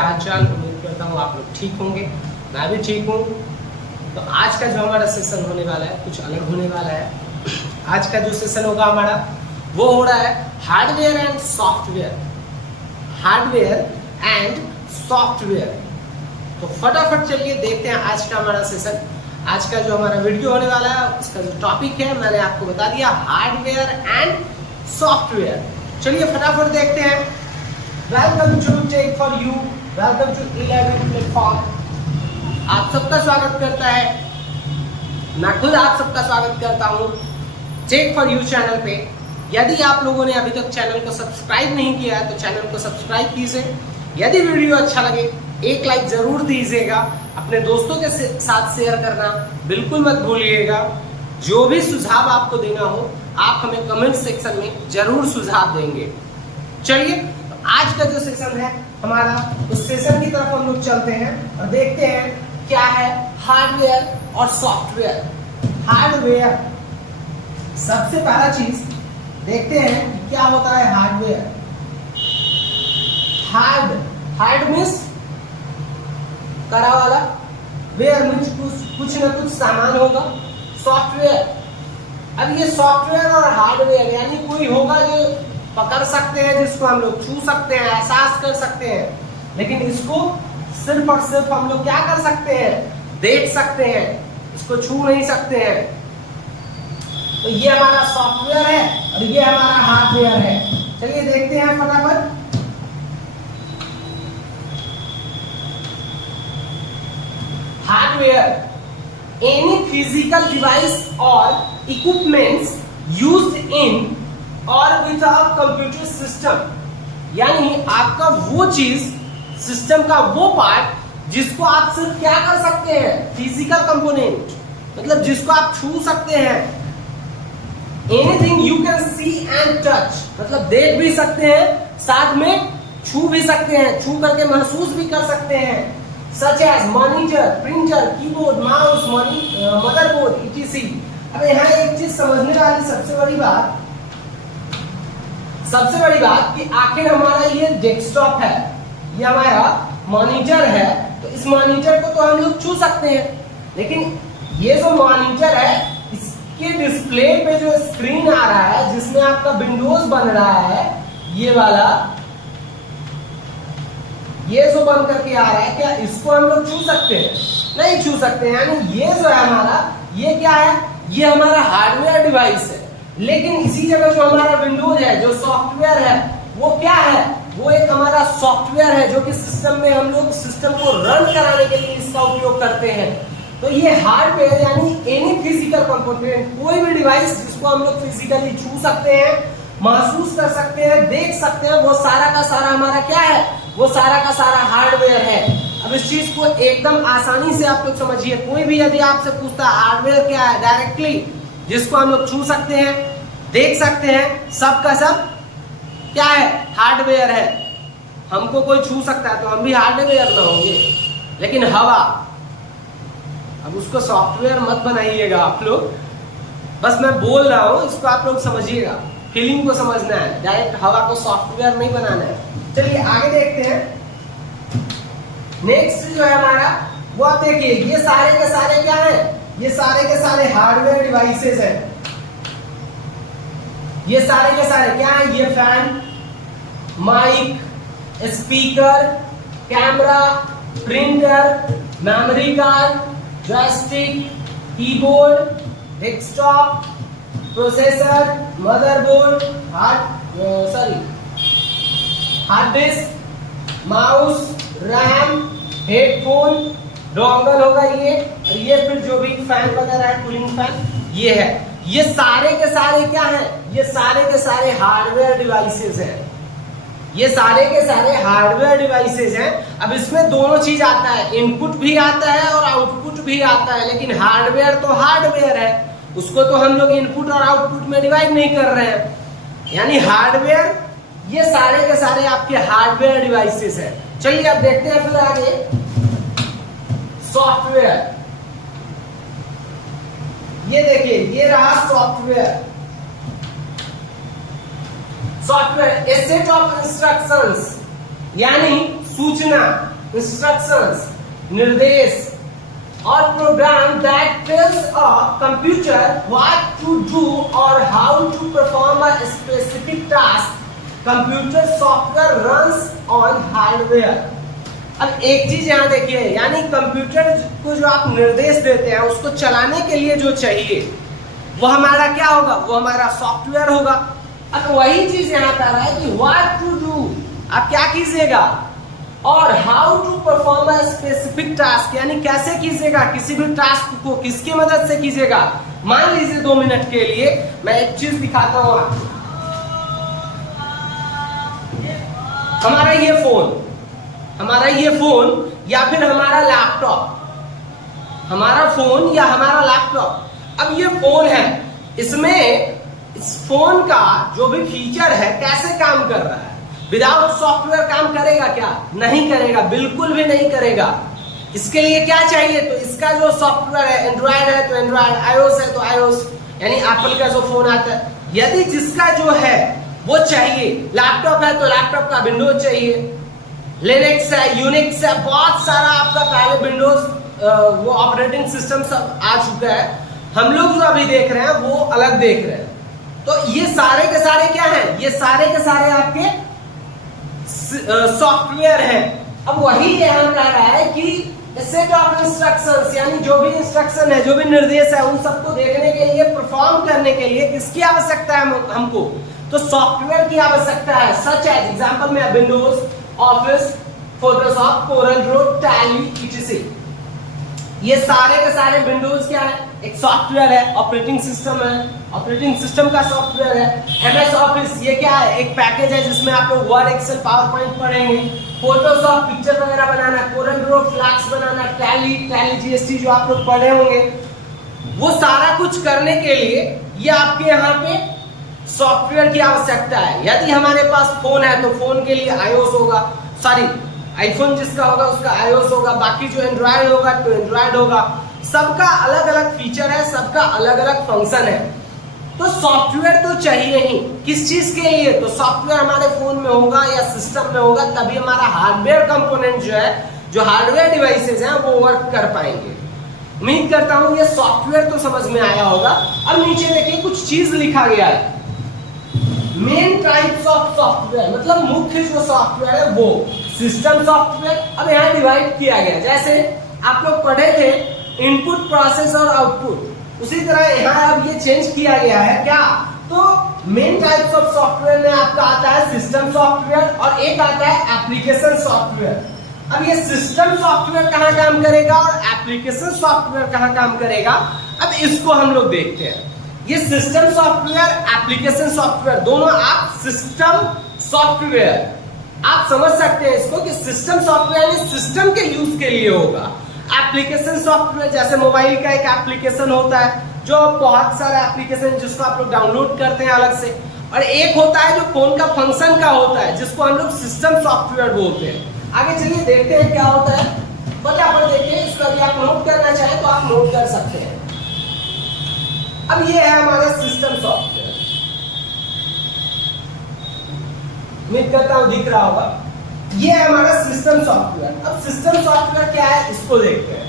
क्या हाल चाल। उम्मीद करता हूँ आप लोग ठीक होंगे, मैं भी ठीक हूँ। तो आज का जो हमारा सेशन होने वाला है कुछ अलग होने वाला है। आज का जो सेशन होगा हमारा वो हो रहा है hardware and software. Hardware and software. तो फटाफट चलिए देखते हैं आज का हमारा सेशन। आज का जो हमारा वीडियो होने वाला है उसका जो टॉपिक है मैंने आपको बता दिया, हार्डवेयर एंड सॉफ्टवेयर। चलिए फटाफट देखते हैं। Welcome to tech for you, welcome to E-Learning platform. आप सबका स्वागत करता है, मैं खुद आप सबका स्वागत करता हूँ टेक फॉर यू चैनल पे। यदि आप लोगों ने अभी तक चैनल को सब्सक्राइब नहीं किया है तो चैनल को सब्सक्राइब कीजिए। यदि वीडियो अच्छा लगे एक लाइक जरूर दीजिएगा, अपने दोस्तों के साथ शेयर करना बिल्कुल मत भूलिएगा। जो भी सुझाव आपको देना हो आप हमें कमेंट सेक्शन में जरूर सुझाव देंगे। चलिए तो आज का जो सेशन है हमारा, उस सेशन की तरफ हम लोग चलते हैं और देखते हैं क्या है हार्डवेयर और सॉफ्टवेयर। हार्डवेयर, सबसे पहला चीज देखते हैं कि क्या होता है हार्डवेयर। हार्ड मीन्स कड़ा वाला, वेयर मीन्स कुछ ना कुछ सामान होगा। सॉफ्टवेयर, अब ये सॉफ्टवेयर और हार्डवेयर यानी कोई होगा जो पकड़ सकते हैं, जिसको हम लोग छू सकते हैं, एहसास कर सकते हैं, लेकिन इसको सिर्फ और सिर्फ हम लोग क्या कर सकते हैं, देख सकते हैं, इसको छू नहीं सकते हैं। तो ये हमारा सॉफ्टवेयर है और ये हमारा हार्डवेयर है। चलिए देखते हैं फटाफट। Hardware, any physical device or equipments used in or with a computer system, यानी आपका वो चीज, सिस्टम का वो पार्ट जिसको आप सिर्फ क्या कर सकते हैं, फिजिकल कंपोनेंट, मतलब जिसको आप छू सकते हैं। Anything you can see and touch, मतलब देख भी सकते हैं, साथ में छू भी सकते हैं, छू करके महसूस भी कर सकते हैं। Such as monitor, printer, keyboard, mouse, motherboard, etc. अब यहाँ एक चीज समझने वाली सबसे बड़ी बात कि आखिर हमारा ये डेस्कटॉप है, ये हमारा मॉनिटर है, तो इस मॉनिटर को तो हम लोग छू सकते हैं, लेकिन ये जो मॉनिटर है इसके डिस्प्ले पे जो स्क्रीन आ रहा है जिसमें आपका विंडोज बन रहा है, ये वाला, ये जो बन करके आ रहा है, क्या इसको हम लोग छू सकते हैं? नहीं छू सकते हैं। यानी ये जो है हमारा, ये क्या है, ये हमारा हार्डवेयर डिवाइस है, लेकिन इसी जगह जो हमारा विंडोज है, जो सॉफ्टवेयर है, वो क्या है, वो एक हमारा सॉफ्टवेयर है जो कि सिस्टम में हम लोग सिस्टम को रन कराने के लिए इसका उपयोग करते हैं। तो ये हार्डवेयर यानी एनी फिजिकल कंपोनेंट, कोई भी डिवाइस जिसको हम लोग फिजिकली छू सकते हैं, महसूस कर सकते हैं, देख सकते हैं, वो सारा का सारा हमारा क्या है, वो सारा का सारा हार्डवेयर है। अब इस चीज को एकदम आसानी से आप लोग समझिए। कोई भी यदि आपसे पूछता है हार्डवेयर क्या है, डायरेक्टली जिसको हम लोग छू सकते हैं, देख सकते हैं, सब का सब क्या है, हार्डवेयर है। हमको कोई छू सकता है तो हम भी हार्डवेयर ना होंगे, लेकिन हवा, अब उसको सॉफ्टवेयर मत बनाइएगा आप लोग, बस मैं बोल रहा हूं, इसको आप लोग समझिएगा, फीलिंग को समझना है, डायरेक्ट हवा को सॉफ्टवेयर नहीं बनाना है। चलिए आगे देखते हैं। नेक्स्ट जो है हमारा वो, आप देखिए ये सारे के सारे क्या है, ये सारे के सारे हार्डवेयर डिवाइसेस हैं। ये सारे के सारे क्या है, ये fan, mic, speaker, camera, printer, memory card, joystick, keyboard, desktop, processor, motherboard, hard disk, mouse, RAM, headphone, dongle होगा ये फिर जो भी फैन वगैरह है, कूलिंग फैन, ये है। ये सारे के सारे क्या है, ये सारे के सारे हार्डवेयर डिवाइसेस हैं। ये सारे के सारे हार्डवेयर डिवाइसेस हैं। अब इसमें दोनों चीज आता है, इनपुट भी आता है और आउटपुट भी आता है, लेकिन हार्डवेयर तो हार्डवेयर है, उसको तो हम लोग इनपुट और आउटपुट में डिवाइड नहीं कर रहे हैं। यानी हार्डवेयर, ये सारे के सारे आपके हार्डवेयर डिवाइसेस हैं। चलिए अब देखते हैं फिर आगे सॉफ्टवेयर। ये देखिए, ये रहा software. Software a set of instructions, यानी सूचना, इंस्ट्रक्शंस, निर्देश और program that tells a computer what to do और how to perform a specific task. Computer software runs on hardware. अब एक चीज यहाँ देखिए, यानी कंप्यूटर को जो आप निर्देश देते हैं उसको चलाने के लिए जो चाहिए वो हमारा क्या होगा, वो हमारा सॉफ्टवेयर होगा। अब वही चीज यहाँ पर है कि व्हाट टू डू, आप क्या कीजिएगा, और how to perform a specific task, यानी कैसे कीजिएगा, किसी भी टास्क को किसकी मदद से कीजिएगा। मान लीजिए 2 मिनट के लिए मैं एक चीज दिखाता हूं आपको। हमारा ये फोन या फिर हमारा लैपटॉप, हमारा फोन या हमारा लैपटॉप। अब ये फोन है, इसमें इस फोन का जो भी फीचर है कैसे काम कर रहा है। विदाउट सॉफ्टवेयर काम करेगा क्या? नहीं करेगा, बिल्कुल भी नहीं करेगा। इसके लिए क्या चाहिए, तो इसका जो सॉफ्टवेयर है, एंड्रॉइड है तो एंड्रॉइड, आईओएस है तो आईओएस, यानी एप्पल का जो फोन आता है, यदि जिसका जो है वो चाहिए, लैपटॉप है तो लैपटॉप का विंडोज चाहिए, लिनक्स है, यूनिक्स है, बहुत सारा आपका पहले विंडोज वो ऑपरेटिंग सिस्टम सब आ चुका है। हम लोग जो अभी देख रहे हैं वो अलग देख रहे हैं। तो ये सारे के सारे क्या हैं, ये सारे के सारे आपके सॉफ्टवेयर है। अब वही यहां कह रहा है कि सेट ऑफ इंस्ट्रक्शंस, यानी जो भी इंस्ट्रक्शन है, जो भी निर्देश है, उन सबको देखने के लिए, परफॉर्म करने के लिए किसकी आवश्यकता है हमको, तो सॉफ्टवेयर की आवश्यकता है। सच एज एग्जांपल में Windows, office, Photoshop, Corel Draw, tally, etc। ये सारे के सारे विंडोज क्या है, एक सॉफ्टवेयर है, ऑपरेटिंग सिस्टम है, ऑपरेटिंग सिस्टम का सॉफ्टवेयर है। एमएस ऑफिस ये क्या है, एक पैकेज है जिसमें आप लोग वर्ड, एक्सेल, पावर पॉइंट पढ़ेंगे। फोटोशॉप पिक्चर वगैरह बनाना, कोरल ड्रॉ फ्लैक्स बनाना, टैली जीएसटी जो आप लोग पढ़े होंगे, वो सारा कुछ करने के लिए ये आपके यहाँ पे सॉफ्टवेयर की आवश्यकता है। यदि हमारे पास फोन है तो फोन के लिए आईओएस होगा, सॉरी आईफोन जिसका होगा उसका आईओएस होगा, बाकी जो एंड्रॉइड होगा तो एंड्रॉइड होगा। सबका अलग अलग फीचर है, सबका अलग अलग फंक्शन है। तो सॉफ्टवेयर तो चाहिए ही, किस चीज के लिए, तो सॉफ्टवेयर हमारे फोन में होगा या सिस्टम में होगा, तभी हमारा हार्डवेयर कंपोनेंट जो है, जो हार्डवेयर डिवाइसेज हैं वो वर्क कर पाएंगे। उम्मीद करता हूं ये सॉफ्टवेयर तो समझ में आया होगा। अब नीचे देखिए कुछ चीज लिखा गया है, मेन टाइप्स ऑफ सॉफ्टवेयर, मतलब मुख्य जो सॉफ्टवेयर है वो सिस्टम सॉफ्टवेयर। अब यहाँ डिवाइड किया गया, जैसे आप लोग पढ़े थे इनपुट, प्रोसेस और आउटपुट, उसी तरह यहाँ अब ये चेंज किया गया है क्या, तो मेन टाइप्स ऑफ सॉफ्टवेयर में आपका आता है सिस्टम सॉफ्टवेयर और एक आता है एप्लीकेशन सॉफ्टवेयर। अब ये सिस्टम सॉफ्टवेयर कहाँ काम करेगा और एप्लीकेशन सॉफ्टवेयर कहाँ काम करेगा, अब इसको हम लोग देखते हैं। ये सिस्टम सॉफ्टवेयर, एप्लीकेशन सॉफ्टवेयर, दोनों आप सिस्टम सॉफ्टवेयर आप समझ सकते हैं इसको कि सिस्टम सॉफ्टवेयर सिस्टम के यूज के लिए होगा। एप्लीकेशन सॉफ्टवेयर जैसे मोबाइल का एक एप्लीकेशन होता है, जो बहुत सारे एप्लीकेशन जिसको आप लोग डाउनलोड करते हैं अलग से, और एक होता है जो फोन का फंक्शन का होता है जिसको हम लोग सिस्टम सॉफ्टवेयर बोलते हैं। आगे चलिए देखते हैं क्या होता है, फटाफट देखते हैं। इसको अभी आप नोट करना चाहें तो आप नोट कर सकते हैं। अब ये है हमारा सिस्टम सॉफ्टवेयर, उम्मीद करता हूं दिख रहा होगा। ये है हमारा सिस्टम सॉफ्टवेयर। अब सिस्टम सॉफ्टवेयर क्या है इसको देखते हैं।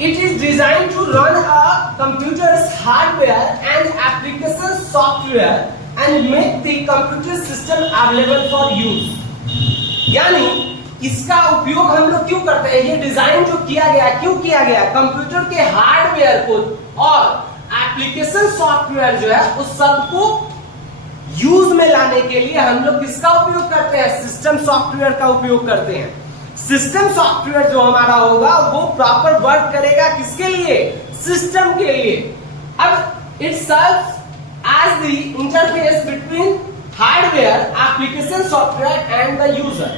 It is design to run a computer's hardware and application software and make the computer system available for use. यानी इसका उपयोग हम लोग क्यों करते हैं, ये डिजाइन जो किया गया क्यों किया गया, कंप्यूटर के हार्डवेयर को और एप्लीकेशन सॉफ्टवेयर जो है उस सबको यूज में लाने के लिए हम लोग किसका उपयोग करते हैं, सिस्टम सॉफ्टवेयर का उपयोग करते हैं। सिस्टम सॉफ्टवेयर जो हमारा होगा वो प्रॉपर वर्क करेगा किसके लिए, सिस्टम के लिए। अब it serves as the interface between hardware, application software and the user.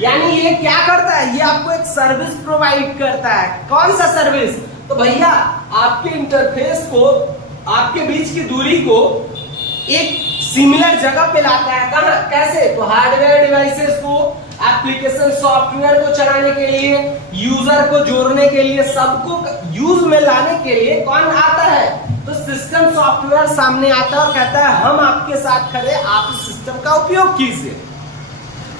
यानी ये क्या करता है, ये आपको एक सर्विस प्रोवाइड करता है। कौन सा सर्विस, तो भैया आपके इंटरफेस को, आपके बीच की दूरी को एक सिमिलर जगह पे लाता है। कहां, कैसे, तो हार्डवेयर डिवाइसेस को, एप्लीकेशन सॉफ्टवेयर को चलाने के लिए, यूजर को जोड़ने के लिए, सबको यूज में लाने के लिए कौन आता है, तो सिस्टम सॉफ्टवेयर सामने आता है और कहता है हम आपके साथ खड़े, आप इस सिस्टम का उपयोग कीजिए।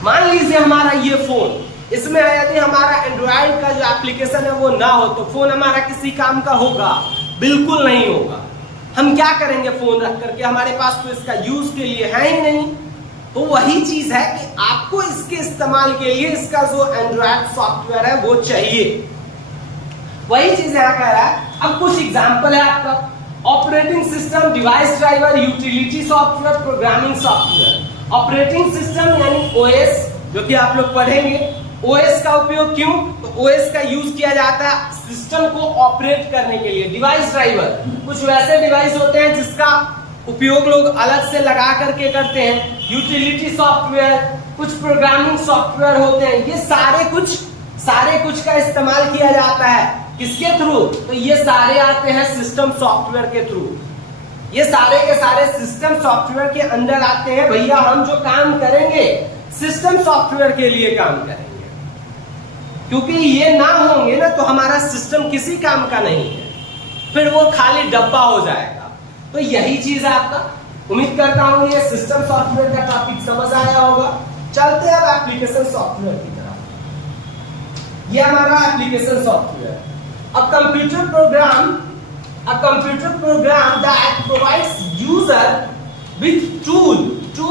मान लीजिए हमारा ये फोन, इसमें यदि हमारा एंड्रॉइड का जो एप्लीकेशन है वो ना हो तो फोन हमारा किसी काम का होगा? बिल्कुल नहीं होगा। हम क्या करेंगे फोन रख करके? हमारे पास तो इसका यूज के लिए है ही नहीं। तो वही चीज है कि आपको इसके इस्तेमाल के लिए इसका जो एंड्रॉइड सॉफ्टवेयर है वो चाहिए। वही चीज यहाँ कह रहा है। अब कुछ एग्जांपल है आपका, operating system, device driver, utility software, programming software. Operating system यानी ओएस, जो कि आप लोग पढ़ेंगे। ओएस का उपयोग क्यों? तो ओएस का यूज किया जाता है सिस्टम को ऑपरेट करने के लिए। डिवाइस ड्राइवर, कुछ वैसे डिवाइस होते हैं जिसका उपयोग लोग अलग से लगा करके करते हैं। यूटिलिटी सॉफ्टवेयर, कुछ प्रोग्रामिंग सॉफ्टवेयर होते हैं। ये सारे कुछ का इस्तेमाल किया जाता है किसके थ्रू? तो ये सारे आते हैं सिस्टम सॉफ्टवेयर के थ्रू। ये सारे के सारे सिस्टम सॉफ्टवेयर के अंदर आते हैं। भैया हम जो काम करेंगे सिस्टम सॉफ्टवेयर के लिए काम करेंगे, क्योंकि ये ना होंगे ना तो हमारा सिस्टम किसी काम का नहीं है, फिर वो खाली डब्बा हो जाएगा। तो यही चीज है आपका। उम्मीद करता हूं ये सिस्टम सॉफ्टवेयर का टॉपिक समझ आया होगा। चलते हैं अब एप्लीकेशन सॉफ्टवेयर की तरफ। ये हमारा application software, a computer program that provides user with tool to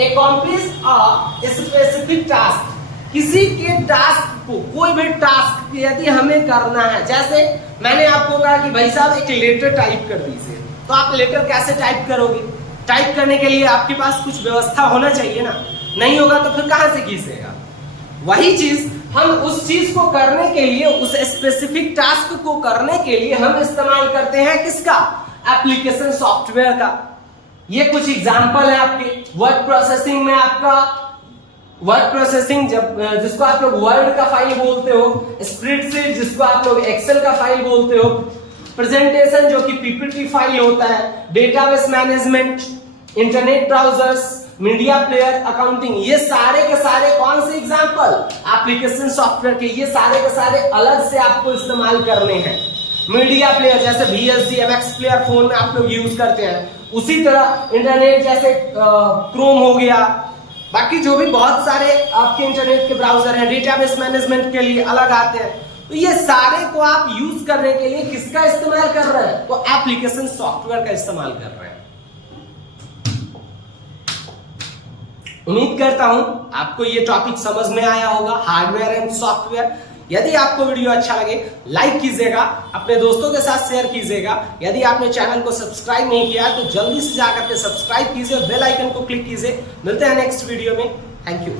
accomplish a specific task। किसी के टास्क को, कोई भी टास्क यदि हमें करना है, जैसे मैंने आपको कहा कि भाई साहब एक लेटर टाइप कर दीजिए, तो आप लेटर कैसे टाइप करोगे? टाइप करने के लिए आपके पास कुछ व्यवस्था होना चाहिए ना, नहीं होगा तो फिर कहां से खींचेगा? वही चीज हम उस चीज को करने के लिए, उस स्पेसिफिक टास्क को करने के लिए हम इस्तेमाल करते हैं किसका? एप्लीकेशन सॉफ्टवेयर का। ये कुछ एग्जांपल है आपके। वर्ड प्रोसेसिंग में आपका वर्ड प्रोसेसिंग, जिसको आप लोग वर्ड का फाइल बोलते हो, स्प्रेडशीट जिसको आप लोग एक्सेल का फाइल बोलते हो, प्रेजेंटेशन जो कि पीपीटी फाइल होता है, database management, internet browsers, media player, accounting, ये सारे के सारे कौन से एग्जांपल? एप्लीकेशन सॉफ्टवेयर के। ये सारे के सारे अलग से आपको इस्तेमाल करने हैं। मीडिया प्लेयर जैसे VLC, MX प्लेयर फोन में आप लोग यूज करते हैं, उसी तरह इंटरनेट जैसे क्रोम हो गया, बाकी जो भी बहुत सारे आपके इंटरनेट के ब्राउजर हैं, डेटाबेस मैनेजमेंट के लिए अलग आते हैं। तो ये सारे को आप यूज करने के लिए किसका इस्तेमाल कर रहे हैं? तो एप्लीकेशन सॉफ्टवेयर का इस्तेमाल कर रहे हैं। उम्मीद करता हूं आपको ये टॉपिक समझ में आया होगा, हार्डवेयर एंड सॉफ्टवेयर। यदि आपको वीडियो अच्छा लगे लाइक कीजिएगा, अपने दोस्तों के साथ शेयर कीजिएगा। यदि आपने चैनल को सब्सक्राइब नहीं किया तो जल्दी से जाकर के सब्सक्राइब कीजिए, बेल आइकन को क्लिक कीजिए। मिलते हैं नेक्स्ट वीडियो में। Thank you.